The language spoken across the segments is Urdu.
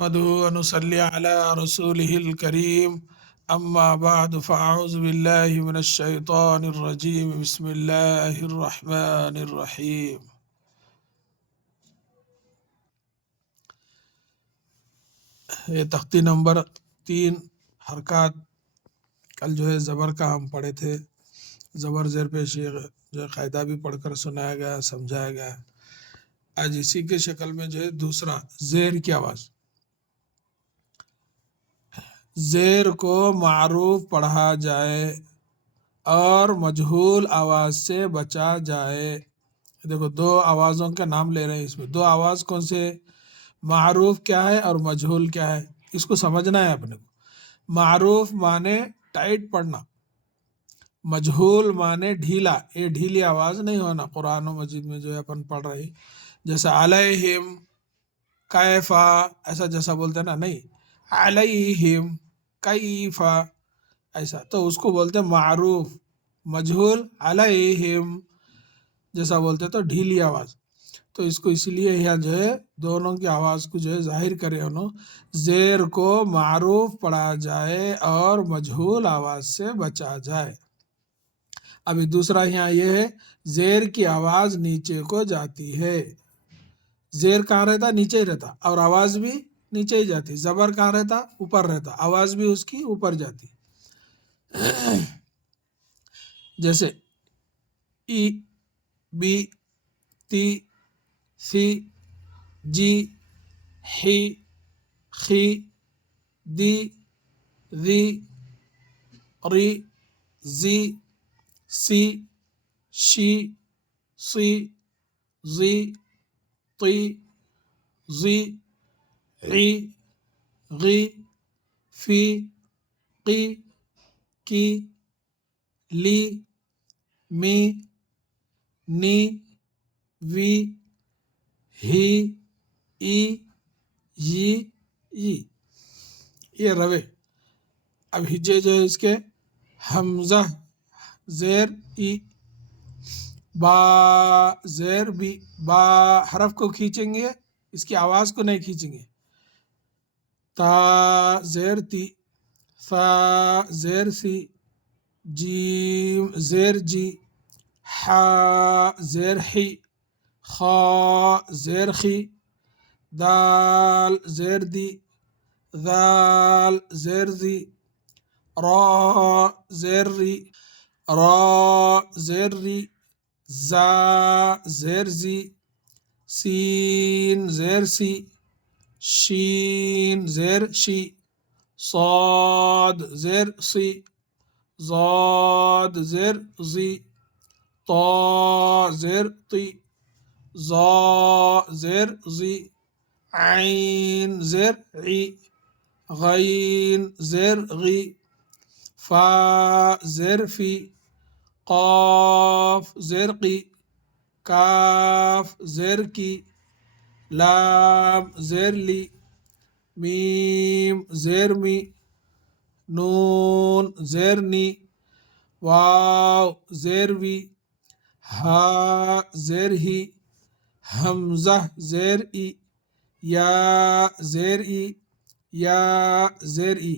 نحمده ونصلي على رسوله الكريم أما بعد فأعوذ بالله من الشيطان الرجيم بسم الله الرحمن الرحيم. یہ تختی نمبر 3 حرکات کل جو ہے زبر کا ہم پڑھے تھے. زبر زیر پیش جو ہے قاعدہ بھی پڑھ کر سنایا گیا، سمجھایا گیا. آج اسی کے شکل میں جو ہے دوسرا زیر کی آواز. زیر کو معروف پڑھا جائے اور مجہول آواز سے بچا جائے. دیکھو دو آوازوں کا نام لے رہے ہیں، اس میں دو آواز کون سے؟ معروف کیا ہے اور مجہول کیا ہے، اس کو سمجھنا ہے اپنے کو. معروف مانے ٹائٹ پڑھنا، مجہول مانے ڈھیلا. یہ ڈھیلی آواز نہیں ہونا. قرآن و مجید میں جو ہے اپن پڑھ رہے جیسا علیہم کیفا ایسا جیسا بولتے ہیں نا، نہیں علیہم کیفا ایسا، تو اس کو بولتے ہیں معروف. مجہول علیہم جیسا بولتے تو ڈھیلی آواز. تو اس کو اسی لیے یہاں جو ہے دونوں کی آواز کو جو ہے ظاہر کرے انہوں. زیر کو معروف پڑھا جائے اور مجہول آواز سے بچا جائے. ابھی دوسرا یہاں یہ ہے زیر کی آواز نیچے کو جاتی ہے. زیر کہاں رہتا؟ نیچے ہی رہتا، اور آواز بھی نیچے ہی جاتی. زبر کہاں رہتا؟ اوپر رہتا، آواز بھی اس کی اوپر جاتی. جیسے ای، بی، تی، سی، جی، حی، خی، دی، ذی، ری، زی، سی، شی، صی، ضی، طی، ضی، عی، غی، فی، قی، کی، لی، می، نی، وی، ہی، ای، یی، ای. یہ روے. اب ہجے جو ہے اس کے حمزہ زیر ای، با زیر بی. با حرف کو کھینچیں گے، اس کی آواز کو نہیں کھینچیں گے. تا زیر تی، ثا زیر سی، جیم زیر جی، حا زیر حی، خا زیر خی، دال زیر دی، ذال زیر ذی، را زیر ری، را زیر ری، زا زیر زی، سین زیر سی، شین زیر شی، صاد زیر سی، ضاد زیر ضی، طا زیر طی، ظا زیر ضی، عین زیر عی، غین زیر غی، فا زیر فی، قاف زیر قی، کاف زیر کی، لام زیر لی، میم زیر می، نون زیر نی، واو زیر وی، ہا زیر ہی، حمزہ زیر ای، یا زیر ای، یا زیر ای.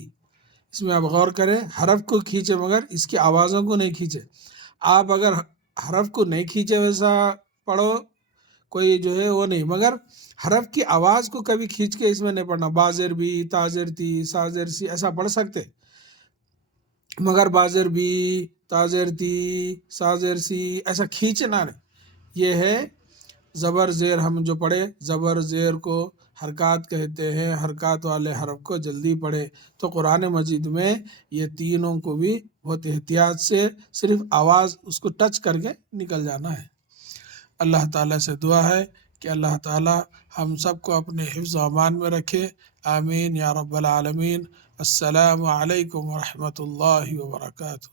اس میں آپ غور کریں، حرف کو کھینچے مگر اس کی آوازوں کو نہیں کھینچے. آپ اگر حرف کو نہیں کھینچے ویسا پڑھو کوئی جو ہے وہ نہیں، مگر حرف کی آواز کو کبھی کھینچ کے اس میں نہیں پڑھنا. بازر بھی، تاجر تی، سازر سی ایسا پڑھ سکتے، مگر بازر بھی، تاجر تی، سازر سی ایسا کھینچنا نہیں. یہ ہے زبر زیر. ہم جو پڑھے زبر زیر کو حرکات کہتے ہیں. حرکات والے حرف کو جلدی پڑھے. تو قرآن مجید میں یہ تینوں کو بھی بہت احتیاط سے صرف آواز اس کو ٹچ کر کے نکل جانا ہے. اللہ تعالیٰ سے دعا ہے کہ اللہ تعالیٰ ہم سب کو اپنے حفظ و امان میں رکھے. آمین یا رب العالمین. السلام علیکم ورحمۃ اللہ وبرکاتہ.